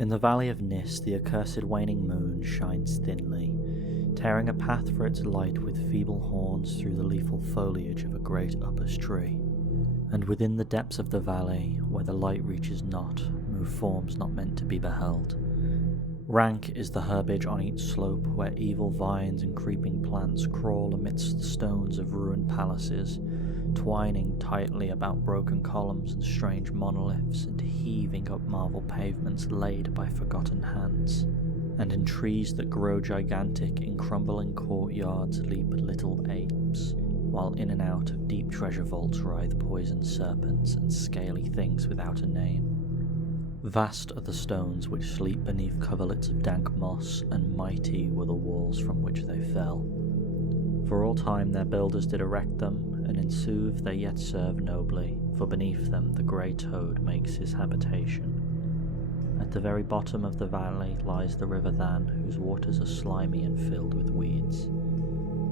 In the valley of Nis, the accursed waning moon shines thinly, tearing a path for its light with feeble horns through the lethal foliage of a great upas tree. And within the depths of the valley, where the light reaches not, move forms not meant to be beheld. Rank is the herbage on each slope, where evil vines and creeping plants crawl amidst the stones of ruined palaces, twining tightly about broken columns and strange monoliths, and heaving up marble pavements laid by forgotten hands. And in trees that grow gigantic in crumbling courtyards leap little apes, while in and out of deep treasure vaults writhe poisoned serpents and scaly things without a name. Vast are the stones which sleep beneath coverlets of dank moss, and mighty were the walls from which they fell. For all time their builders did erect them, and in sooth they yet serve nobly, for beneath them the grey toad makes his habitation. At the very bottom of the valley lies the river Than, whose waters are slimy and filled with weeds.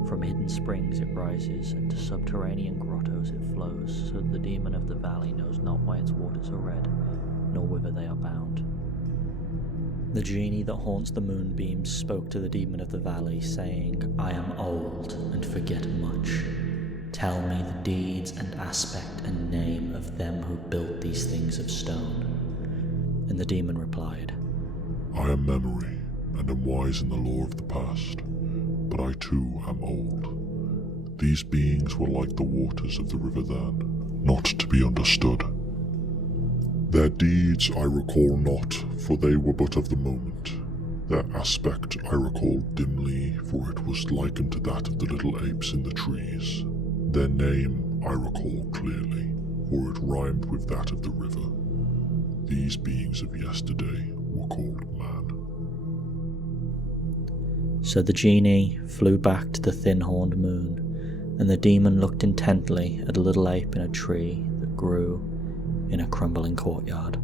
From hidden springs it rises, and to subterranean grottos it flows, so that the demon of the valley knows not why its waters are red, nor whither they are bound. The genie that haunts the moonbeams spoke to the demon of the valley, saying, "I am old and forget much. Tell me the deeds and aspect and name of them who built these things of stone." And the demon replied, "I am memory, and am wise in the lore of the past, but I too am old. These beings were like the waters of the river Than, not to be understood. Their deeds I recall not, for they were but of the moment. Their aspect I recall dimly, for it was likened to that of the little apes in the trees. Their name I recall clearly, for it rhymed with that of the river. These beings of yesterday were called man." So the genie flew back to the thin-horned moon, and the demon looked intently at a little ape in a tree that grew in a crumbling courtyard.